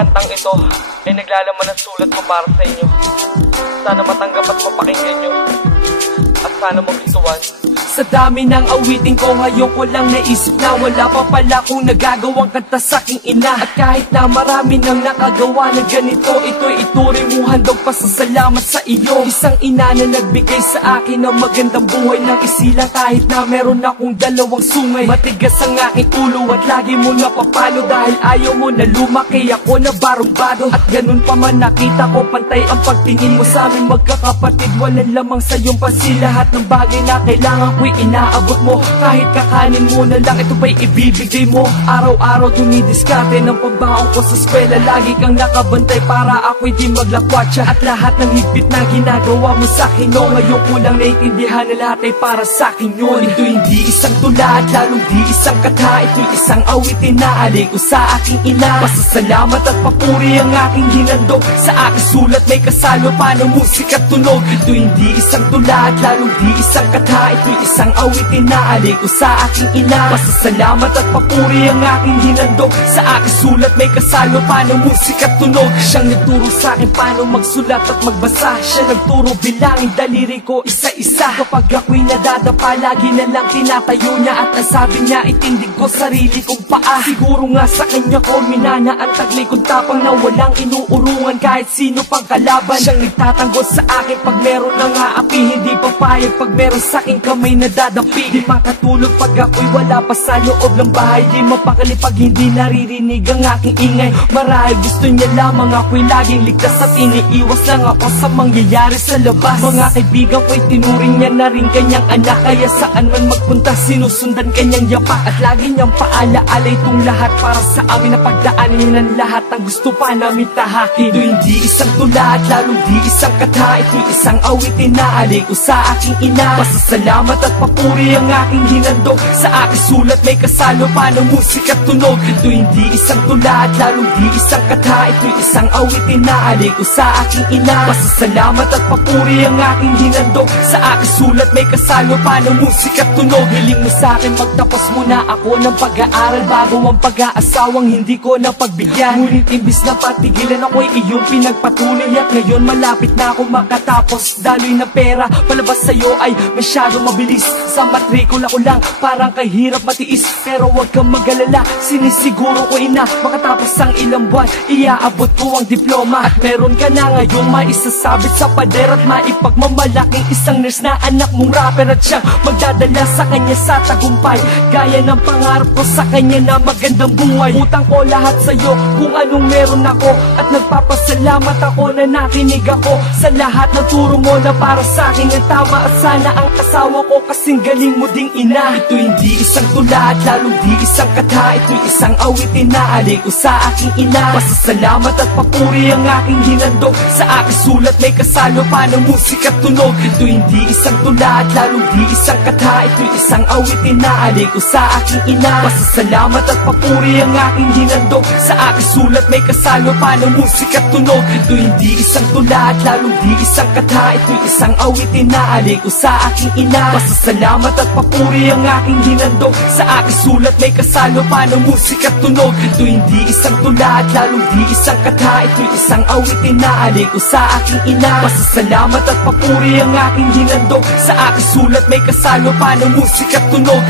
kantang ito ay naglalaman ng sulat ko para sa inyo. Sana matanggap at mapakinggan nyo, at sana magustuhan. Sa dami ng awitin ko, ngayon ko lang naisip na wala pa pala kung nagagawang kanta sa aking ina. At kahit na marami nang nakagawa ng ganito, ito'y ituring mo handog pasasalamat sa iyo. Isang ina na nagbigay sa akin ng magandang buhay ng isila, kahit na meron akong dalawang sungay. Matigas ang aking ulo at lagi mo napapalo, dahil ayaw mo na lumaki ako na barumbado. At ganun pa man nakita ko pantay ang pagtingin mo sa amin magkakapatid. Walang lamang sa iyong pansin, lahat ng bagay na kailangan ko'y inaabot mo. Kahit kakanin mo na lang, ito pa'y ibibigay mo. Araw-araw dumidiskarte ng pambaon ko sa eskwela. Lagi kang nakabantay para ako'y di maglakwatsa. At lahat ng higpit na ginagawa mo sa'kin, no, ngayon ko lang naiintindihan na lahat ay para sa'kin yun. Ito hindi isang tula at lalong di isang kata. Ito'y isang awitin na alay ko sa aking ina. Pasasalamat at papuri ang aking hinandog. Sa aking sulat may kasalo pa ng musika at tunog. Ito hindi isang tula at lalong di isang kata. Ito'y isang awitin na alay ko sa aking ina. Pasasalamat at papuri ang aking hinandog. Sa aking sulat may kasalo pa ng musika at tunog. Siyang nagturo sa akin paano magsulat at magbasa. Siya nagturo bilangin daliri ko isa-isa. Kapag ako'y nadadapa, lagi na lang tinatayo niya. At ang sabi niya, itindig ko sarili kong paa. Siguro nga sa kanya ko minana ang taglay kong tapang na walang inuurungan kahit sino pang kalaban. Siyang nagtatanggol sa akin pag meron ng aapi. Hindi papayag pag meron sa aking kamay nadadampi. Di makatulog pag ako'y wala pa sa loob ng bahay. Di mapakali pag hindi naririnig ang aking ingay. Marahil gusto niya lamang ako'y laging ligtas at iniiwas lang ako sa mangyayari sa labas. Mga kaibigan ko'y tinuring niya na rin kanyang anak, kaya saan man magpunta sinusundan kanyang yapak. At lagi niyang paalaala itong lahat para sa amin na pagdaanin ng lahat ang gusto pa namin tahakin. Ito hindi isang tula at lalong di isang kata. Ito'y isang awitin na alay ko sa aking ina. Pasasalamat at papuri ang aking hinandog. Sa aking sulat may kasalo pa ng musika at tunog. Ito hindi isang tula at lalong di isang kata. Ito'y isang awitin na alay ko sa aking ina. Pasasalamat at papuri ang aking hinandog. Sa aking sulat may kasalo pa ng musika at tunog. Hiling mo sa akin magtapos muna ako ng pag-aaral bago ang pag-aasawang hindi ko napagbigyan. Ngunit imbis na patigilan ako'y iyong pinagpatuloy. At ngayon malapit na ako makatapos. Daloy na pera palabas sa'yo ay masyado mabilis. Sa matrikula ko lang parang kahirap matiis. Pero wag kang mag-alala, sinisiguro ko ina, makatapos ang ilang buwan iaabot ko ang diploma. At meron ka na ngayon maisasabit sa pader at maipagmamalaking isang nurse na anak mong rapper. At siyang magdadala sa kanya sa tagumpay, gaya ng pangarap ko sa kanya na magandang buhay. Utang ko lahat sa'yo kung anong meron ako. At nagpapasalamat ako na nakinig ako sa lahat ng turo mo na para sa akin ang tama. At sana ang asawa ko kasing galing mo ding ina. Ito hindi isang tula at lalong di isang kata. Ito'y isang awitin na alay ko sa aking ina. Pasasalamat at papuri ang aking hinandog. Sa aking sulat may kasalo pa ng musika at tunog. Ito hindi isang tula at lalong di isang kata. Ito'y isang awitin na alay ko sa aking ina. Pasasalamat at papuri ang aking hinandog. Sa aking sulat may kasalo pa ng musika at tunog. Ito hindi isang tula at lalong di isang kata. Ito'y isang awitin na alay ko sa aking ina. Pasasalamat at papuri ang aking hinandog. Sa aking sulat may kasalo pa ng musika at tunog. Ito hindi isang tula at lalong di isang kata. Ito'y isang awitin na alay ko sa aking ina. Pasasalamat at papuri ang aking hinandog. Sa aking sulat may kasalo pa ng musika at tunog.